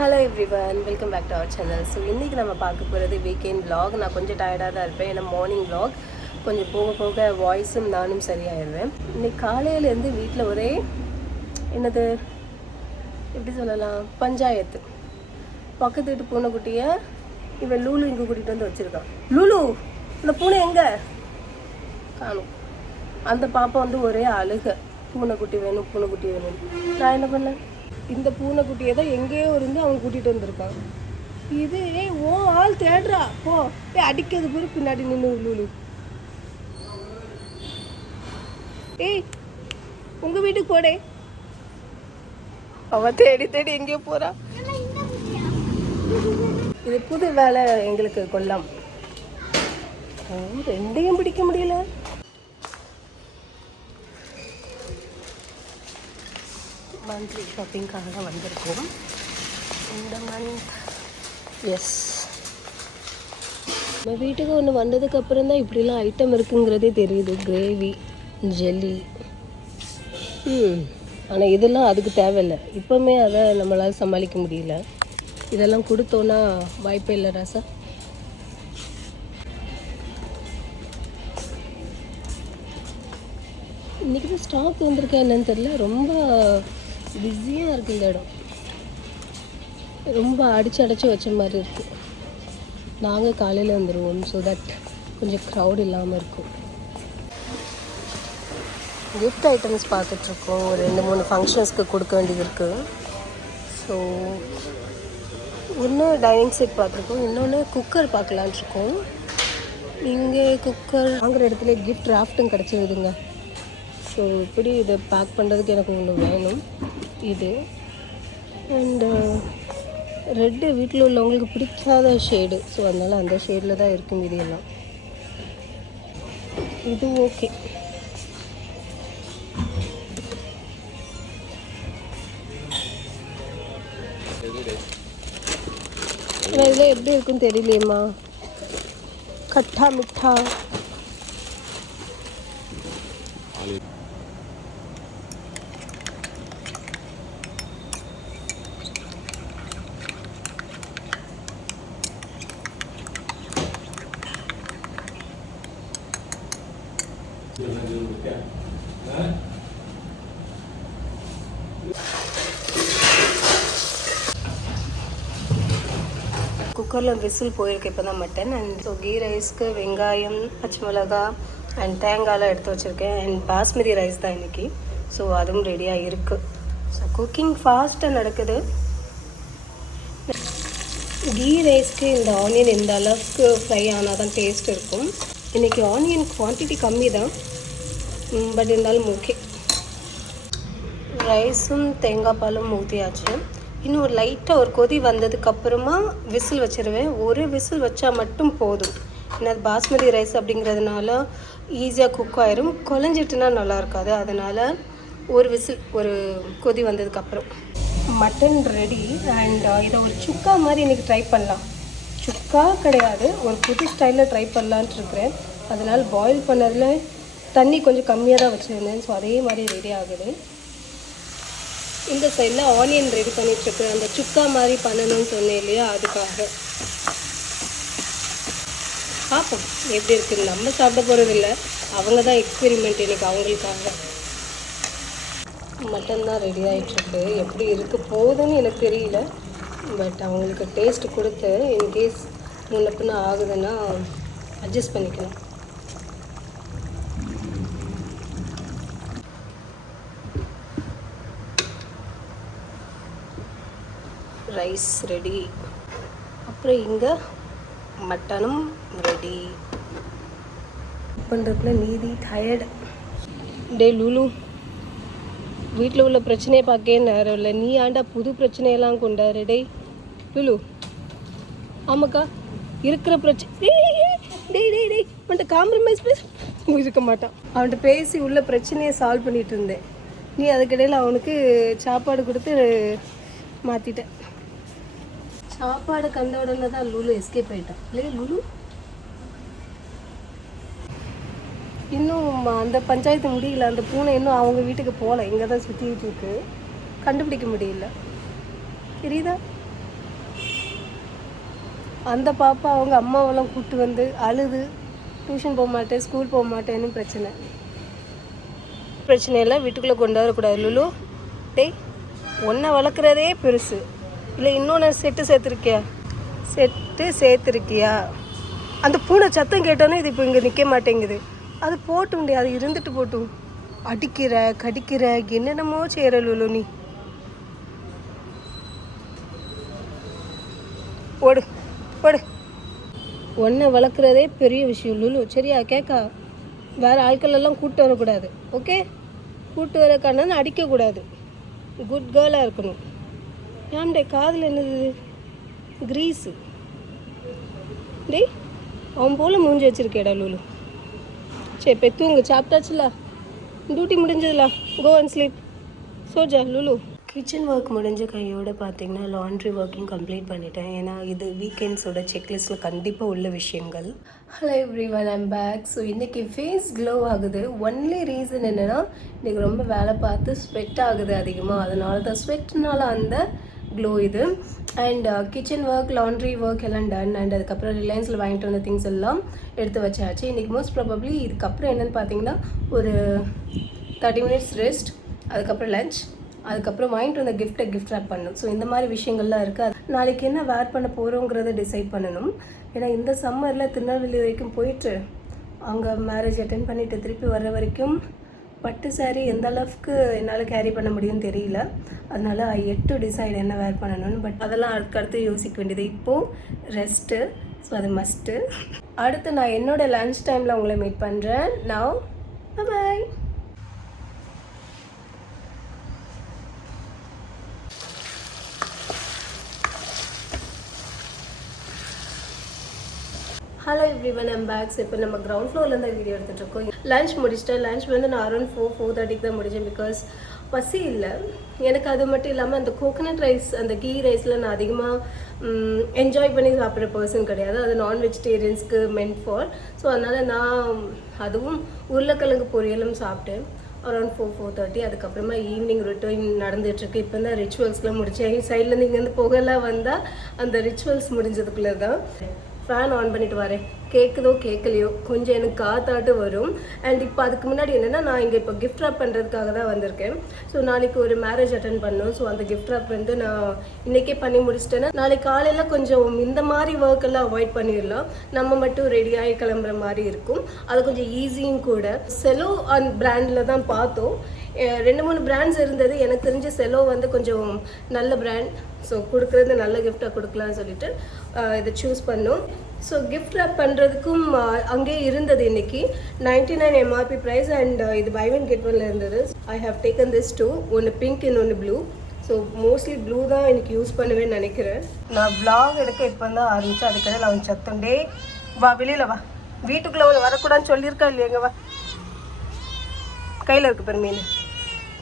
Hello everyone, welcome back to our channel. So இன்றைக்கி நம்ம பார்க்க போகிறது வீக்கெண்ட் vlog. நான் கொஞ்சம் டயர்டாக தான் இருப்பேன், ஏன்னா மார்னிங் vlog கொஞ்சம் போக போக வாய்ஸும் நானும் சரியாயிடுவேன். இன்றைக்கி காலையிலேருந்து வீட்டில் ஒரே என்னது எப்படி சொல்லலாம், பஞ்சாயத்து. பக்கத்து வீட்டு பூனைக்குட்டியை இவன் லூலு இங்கே கூட்டிகிட்டு வந்து வச்சுருக்கான். லூலு, இந்த பூனை எங்கே காணும்? அந்த பாப்பா வந்து ஒரே அழுக, பூனைக்குட்டி வேணும் பூனைக்குட்டி வேணும். நான் என்ன பண்ணேன், இந்த பூனைக்குட்டியை தான் எங்கேயோ இருந்து அவங்க கூட்டிகிட்டு வந்திருக்கான். இது ஓ ஆள் தேடுறா போ, அடிக்கிறது பேர் பின்னாடி நின்று லூலு. ஏய் உங்கள் வீட்டுக்கு போடே. அவ தேடி தேடி எங்கேயோ போறா. இது புது வேலை எங்களுக்கு கொல்லாம். ரெண்டையும் பிடிக்க முடியல. மந்த்லி ஷாப்பிங்காக தான் வந்திருக்கோம் இந்த மந்த். எஸ், நம்ம வீட்டுக்கு ஒன்று வந்ததுக்கப்புறம் தான் இப்படிலாம் ஐட்டம் இருக்குங்கிறதே தெரியுது. கிரேவி, ஜெல்லி, ஆனால் இதெல்லாம் அதுக்கு தேவையில்லை. இப்போவுமே அதை நம்மளால் சமாளிக்க முடியல. இதெல்லாம் கொடுத்தோன்னா வாய்ப்பே இல்லை ராசா. இன்றைக்கி தான் ஸ்டாக் வந்திருக்கேன் என்னன்னு தெரியல. ரொம்ப பிஸியாக இருக்குது இந்த இடம். ரொம்ப அடைச்சி வச்ச மாதிரி இருக்குது. நாங்கள் காலையில் வந்துடுவோம், ஸோ தட் கொஞ்சம் க்ரௌட் இல்லாமல் இருக்கும். கிஃப்ட் ஐட்டம்ஸ் பார்த்துட்ருக்கோம். ஒரு 2-3 ஃபங்க்ஷன்ஸ்க்கு கொடுக்க வேண்டியது இருக்குது. ஸோ ஒன்று டைனிங் செட் பார்த்துருக்கோம், இன்னொன்று குக்கர் பார்க்கலான்ட்ருக்கோம். இங்கே குக்கர் வாங்குகிற இடத்துல கிஃப்ட் ராஃப்ட்டும் கிடச்சிருதுங்க. ஸோ இப்படி இதை பேக் பண்ணுறதுக்கு எனக்கு ஒன்று வேணும். இது அண்டு ரெட்டு வீட்டில் உள்ளவங்களுக்கு பிடிக்காத ஷேடு, ஸோ அதனால் அந்த ஷேடில் தான் இருக்கும் இது எல்லாம். இது ஓகே. ஆனால் இதெல்லாம் எப்படி இருக்குன்னு தெரியலையேம்மா. கட்டா மிட்டா குக்கரில் விசில் போயிருக்கு இப்போ தான் மட்டன். அண்ட் ஸோ கீ ரைஸ்க்கு வெங்காயம், பச்சை மிளகா அண்ட் தேங்காயெலாம் எடுத்து வச்சுருக்கேன். அண்ட் பாஸ்மதி ரைஸ் தான் இன்றைக்கி, ஸோ அதுவும் ரெடியாக இருக்குது. ஸோ குக்கிங் ஃபாஸ்ட்டாக நடக்குது. கீ ரைஸ்க்கு இந்த ஆனியன் இந்த அளவுக்கு ஃப்ரை ஆனால் தான் டேஸ்ட் இருக்கும். இன்றைக்கி ஆனியன் குவான்டிட்டி கம்மி தான், பட் இருந்தாலும் ஓகே. ரைஸும் தேங்காய் பாலும் ஊற்றியாச்சு. இன்னும் ஒரு லைட்டாக ஒரு கொதி வந்ததுக்கப்புறமா விசில் வச்சுருவேன். ஒரு விசில் வச்சா மட்டும் போதும். ஏன்னா அது பாஸ்மதி ரைஸ் அப்படிங்கிறதுனால ஈஸியாக குக் ஆயிரும். குழஞ்சிட்டுனா நல்லா இருக்காது. அதனால் ஒரு விசில், ஒரு கொதி வந்ததுக்கப்புறம் மட்டன் ரெடி. அண்ட் இதை ஒரு சுக்கா மாதிரி இன்றைக்கி ட்ரை பண்ணலாம். சுக்கா கிடையாது, ஒரு புது ஸ்டைலில் ட்ரை பண்ணலான்ட்டு இருக்கிறேன். அதனால் பாயில் பண்ணதில் தண்ணி கொஞ்சம் கம்மியாக தான் வச்சுருந்தேன். ஸோ அதே மாதிரி ரெடி ஆகுது. இந்த சைடில் ஆனியன் ரெடி பண்ணிகிட்ருக்குறேன். அந்த சுக்கா மாதிரி பண்ணணும்னு சொன்னேன் இல்லையா, அதுக்காக. பார்ப்போம் எப்படி இருக்குது. நம்ம சாப்பிட போகிறதில்ல, அவங்க தான் எக்ஸ்பெரிமெண்ட் எனக்கு அவங்களுக்காக. மட்டன் தான் ரெடி ஆகிட்டுருக்கு. எப்படி இருக்க போகுதுன்னு எனக்கு தெரியல, பட் அவங்களுக்கு டேஸ்ட் கொடுத்து இன்கேஸ் முன்ன பின்ன ஆகுதுன்னா அட்ஜஸ்ட் பண்ணிக்கலாம். Rice ready. அப்புறம் இங்கே மட்டனும் ரெடி. பண்ணுறதுல நீதி டயர்டு. டே லூலு, வீட்டில் உள்ள பிரச்சனையை பார்க்கவே நேரம் இல்லை. நீ ஆண்டா புது பிரச்சனையெல்லாம் கொண்டாரு. டே லூலு, ஆமாக்கா இருக்கிற பிரச்சனை. டேய் டேய் டேய் அவன்கிட்ட காம்ப்ரமைஸ் இருக்க மாட்டான். அவன்கிட்ட பேசி உள்ள பிரச்சனையை சால்வ் பண்ணிகிட்டு இருந்தேன். நீ அதுக்கிடையில் அவனுக்கு சாப்பாடு கொடுத்து மாற்றிட்டேன். சாப்பாடு கண்ட உடனே தான் லூலு எஸ்கேப் ஆகிட்டான் இல்லையா லூலு? இன்னும் அந்த பஞ்சாயத்து முடியல. அந்த பூனை இன்னும் அவங்க வீட்டுக்கு போகல, இங்கே தான் சுற்றிக்கிட்டு இருக்கு. கண்டுபிடிக்க முடியல. தெரியுதா? அந்த பாப்பா அவங்க அம்மாவெல்லாம் கூப்பிட்டு வந்து அழுது டியூஷன் போக மாட்டேன், ஸ்கூல் போக மாட்டேன்னு பிரச்சனை இல்லை, வீட்டுக்குள்ளே கொண்டு வரக்கூடாது. லுலு டேய், ஒன்றை வளர்க்குறதே பெருசு, இல்லை இன்னொன்று செட்டு சேர்த்துருக்கியா? அந்த பூனை சத்தம் கேட்டோன்னே இது இப்போ இங்கே நிற்க மாட்டேங்குது. அது போட்டும், அது இருந்துட்டு போட்டும். அடிக்கிற கடிக்கிற என்னென்னமோ செய்கிற லுலு நீ. ஓடு ஓடு. ஒன்றை வளர்க்குறதே பெரிய விஷயம் லுலு, சரியா? கேட்கா, வேறு ஆட்களெல்லாம் கூப்பிட்டு வரக்கூடாது, ஓகே? கூப்பிட்டு வர காரணம் அடிக்கக்கூடாது, குட் கேர்ளாக இருக்கணும். ஏன்டே காதில் என்னது கிரீஸு? டேய், அவன் போல் மூஞ்சி வச்சுருக்கேடா லுலு. சரி போய் தூங்கு, சாப்பிட்டாச்சுல, டியூட்டி முடிஞ்சதுல, கோ அண்ட் ஸ்லீப். சோஜா லுலு. கிச்சன் ஒர்க் முடிஞ்ச கையோடு பார்த்தீங்கன்னா லாண்ட்ரி ஒர்க்கிங் கம்ப்ளீட் பண்ணிட்டேன். ஏன்னா இது வீக்கெண்ட்ஸோட செக்லிஸ்ட்டில் கண்டிப்பாக உள்ள விஷயங்கள். Hello everyone, I'm back. So இன்றைக்கி ஃபேஸ் க்ளோ ஆகுது. ஒன்லி ரீசன் என்னென்னா இன்றைக்கி ரொம்ப வேலை பார்த்து ஸ்வெட் ஆகுது அதிகமாக, அதனால தான் ஸ்வெட்னால அந்த க்ளோ இது. And kitchen work, laundry work எல்லாம் டன். அண்ட் அதுக்கப்புறம் ரிலையன்ஸில் வாங்கிட்டு வந்த திங்ஸ் எல்லாம் எடுத்து வச்சாச்சு. இன்றைக்கி மோஸ்ட் ப்ராபப்ளி இதுக்கப்புறம் என்னென்னு பார்த்தீங்கன்னா ஒரு 30 minutes ரெஸ்ட், அதுக்கப்புறம் லஞ்ச், அதுக்கப்புறம் வாங்கிட்டு வந்த கிஃப்ட் ரேப் பண்ணணும். ஸோ இந்த மாதிரி விஷயங்கள்லாம் இருக்குது. நாளைக்கு என்ன வேர் பண்ண போகிறோங்கிறத டிசைட் பண்ணணும். ஏன்னா இந்த சம்மரில் திருநெல்வேலி வரைக்கும் போயிட்டு அங்கே மேரேஜ் அட்டென்ட் பண்ணிவிட்டு திருப்பி வர்ற வரைக்கும் பட்டு சாரீ எந்த அளவுக்கு என்னால் கேரி பண்ண முடியும்னு தெரியல. அதனால் ஐ எட் டு டிசைட் என்ன வேர் பண்ணணும்னு. பட் அதெல்லாம் அடுத்து யோசிக்க வேண்டியது. இப்போது ரெஸ்ட்டு, ஸோ அது மஸ்ட்டு. அடுத்து நான் என்னோடய லன்ச் டைமில் உங்களை மீட் பண்ணுறேன். Now bye. Hello everyone, I'm back. இப்போ நம்ம கிரவுண்ட் ஃப்ளோர்லேருந்து வீடியோ எடுத்துகிட்டு இருக்கோம். லன்ச் முடிச்சிட்டேன். லன்ச் வந்து நான் அரௌண்ட் 4:30 தான் முடித்தேன். பிகாஸ் பசி இல்லை எனக்கு. அது மட்டும் இல்லாமல் அந்த கோகனட் ரைஸ், அந்த கீ ரைஸில் நான் அதிகமாக என்ஜாய் பண்ணி சாப்பிட்ற பர்சன் கிடையாது. அது நான் வெஜிடேரியன்ஸ்க்கு மென்ட் ஃபார். ஸோ அதனால் நான் அதுவும் உருளைக்கிழங்கு பொரியலும் சாப்பிட்டேன் அரௌண்ட் 4:30. அதுக்கப்புறமா ஈவினிங் ரொட்டீன் நடந்துகிட்ருக்கு. இப்போ தான் ரிச்சுவல்ஸ்லாம் முடித்தேன். சைட்லேருந்து இங்கேருந்து புகைலாம் வந்தால் அந்த ரிச்சுவல்ஸ் முடிஞ்சதுக்குள்ளே தான் ஃபேன் ஆன் பண்ணிட்டு வரேன். கேட்குதோ கேட்கலையோ கொஞ்சம் எனக்கு காத்தாட்டு வரும். அண்ட் இப்போ அதுக்கு முன்னாடி என்னென்னா நான் இங்கே இப்போ கிஃப்ட் ராப் பண்ணுறதுக்காக தான் வந்திருக்கேன். ஸோ நாளைக்கு ஒரு மேரேஜ் அட்டன் பண்ணணும். ஸோ அந்த கிஃப்ட் ராப் வந்து நான் இன்றைக்கே பண்ணி முடிச்சிட்டேன்னா நாளைக்கு காலையில் கொஞ்சம் இந்த மாதிரி ஒர்க் எல்லாம் அவாய்ட் பண்ணிடலாம். நம்ம மட்டும் ரெடியாகி கிளம்புற மாதிரி இருக்கும். அது கொஞ்சம் ஈஸியும் கூட. செலோ அண்ட் பிராண்டில் தான் பார்த்தோம். 2-3 பிராண்ட்ஸ் இருந்தது. எனக்கு தெரிஞ்ச செலோ வந்து கொஞ்சம் நல்ல பிராண்ட். ஸோ கொடுக்குறது நல்ல கிஃப்டாக கொடுக்கலான்னு சொல்லிட்டு இதை சூஸ் பண்ணோம். ஸோ கிஃப்ட் ரேப் பண்ணுறதுக்கும் அங்கேயே இருந்தது. இன்றைக்கி 99 MRP ப்ரைஸ். அண்ட் இது பை ஒன் கெட் ஒன்ல இருந்தது. I have taken this two, ஒன்று பிங்க் இன்னொன்று ப்ளூ. ஸோ மோஸ்ட்லி ப்ளூ தான் எனக்கு யூஸ் பண்ணுவேன்னு நினைக்கிறேன். நான் விளாக் எடுக்க இப்போ தான் ஆரம்பித்தேன். அதுக்கடையில் அவன் சத்தண்டே வா, வெளியில் வா, வீட்டுக்குள்ளே அவனை வரக்கூடாதுன்னு சொல்லியிருக்கா இல்லையாங்க? வா, கையில் இருக்கு பெருமீன்,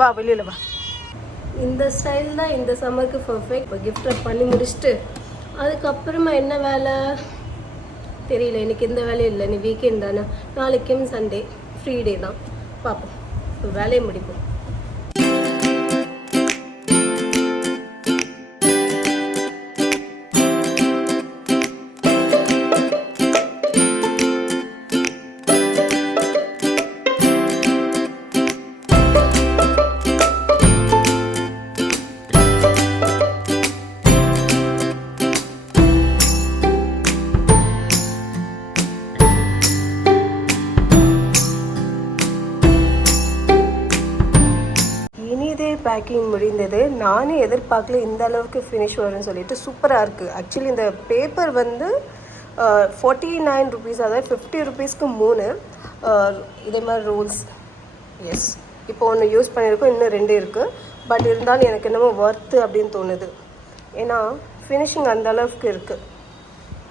வா வெளியில் வா. இந்த ஸ்டைல் தான் இந்த சம்மருக்கு பர்ஃபெக்ட். இப்போ கிஃப்ட் ரேப் பண்ணி முடிச்சுட்டு அதுக்கப்புறமா என்ன வேலை தெரியல. எனக்கு எந்த வேலையும் இல்லை. நீ வீக்கெண்ட் தானே, நாளைக்கும் சண்டே ஃப்ரீ டே தான். பார்ப்போம், இப்போ வேலையை முடிப்போம். பேக்கிங் முடிந்தது. நானே எதிர்பார்க்கல இந்த அளவுக்கு ஃபினிஷ் வரும்னு சொல்லிட்டு. சூப்பராக இருக்குது. ஆக்சுவலி இந்த பேப்பர் வந்து 49 rupees, அதாவது 50 rupeesக்கு 3 இதே மாதிரி ரோல்ஸ். எஸ், இப்போ ஒன்று யூஸ் பண்ணியிருக்கோம், இன்னும் 2 இருக்குது. பட் இருந்தாலும் எனக்கு என்னமோ ஒர்த்து அப்படின்னு தோணுது. ஏன்னா ஃபினிஷிங் அந்த அளவுக்கு இருக்குது.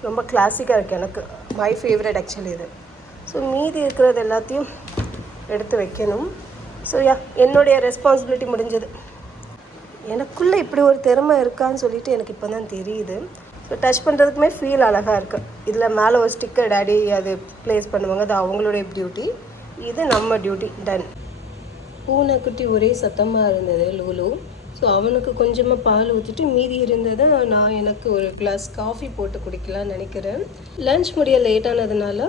ரொம்ப கிளாசிக்காக இருக்குது. எனக்கு மை ஃபேவரட் ஆக்சுவலி இது. ஸோ மீதி இருக்கிறது எல்லாத்தையும் எடுத்து வைக்கணும். ஸோ என்னுடைய ரெஸ்பான்சிபிலிட்டி முடிஞ்சது. எனக்குள்ளே இப்படி ஒரு திறமை இருக்கான்னு சொல்லிட்டு எனக்கு இப்போ தான் தெரியுது. ஸோ டச் பண்ணுறதுக்குமே ஃபீல் அழகாக இருக்குது. இதில் மேலே ஒரு ஸ்டிக்கர் டேடி அது ப்ளேஸ் பண்ணுவாங்க, அது அவங்களுடைய டியூட்டி. இது நம்ம டியூட்டி. டன். பூனைக்குட்டி ஒரே சத்தமாக இருந்தது லுலு. ஸோ அவனுக்கு கொஞ்சமாக பால் ஊற்றிட்டு மீதி இருந்ததை நான் எனக்கு ஒரு கிளாஸ் காஃபி போட்டு குடிக்கலாம்னு நினைக்கிறேன். லன்ச் முடிய லேட்டானதுனால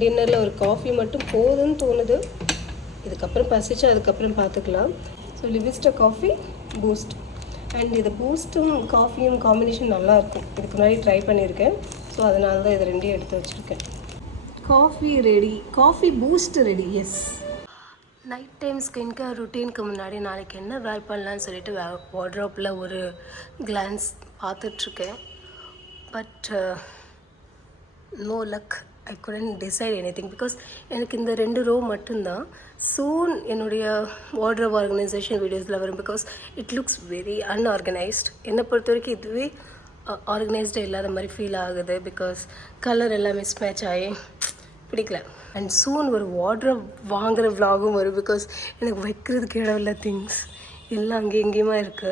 டின்னரில் ஒரு காஃபி மட்டும் போதும்னு தோணுது. இதுக்கப்புறம் பசிச்சு அதுக்கப்புறம் பார்த்துக்கலாம். So Levista coffee, boost. And இது பூஸ்ட்டும் காஃபியும் காம்பினேஷன் நல்லாயிருக்கும். இதுக்கு முன்னாடி ட்ரை பண்ணியிருக்கேன். ஸோ அதனால தான் இது ரெண்டையும் எடுத்து வச்சுருக்கேன். Coffee ready, coffee Boost ready. Yes, night time skin care ருட்டீனுக்கு முன்னாடி நாளைக்கு என்ன வேர் பண்ணலான்னு சொல்லிட்டு வார்ட்ரோப்பில் ஒரு கிளான்ஸ் பார்த்துட்ருக்கேன். But no luck, I couldn't decide anything because எனக்கு இந்த 2 ரோ மட்டும்தான். சூன் என்னுடைய வார்ட்ரோப் ஆர்கனைசேஷன் வீடியோஸில் வரும். Because it looks very unorganised. என்னை பொறுத்த வரைக்கும் இதுவே ஆர்கனைஸ்டாக இல்லாத மாதிரி ஃபீல் ஆகுது. பிகாஸ் கலர் எல்லாம் மிஸ் மேட்ச் ஆகி பிடிக்கல. அண்ட் சூன் ஒரு வார்ட்ரோப் வாங்குகிற விலாகும் வரும். பிகாஸ் எனக்கு வைக்கிறதுக்கு இடம் இல்லை, திங்ஸ் எல்லாம் அங்கே எங்கேயுமா இருக்குது.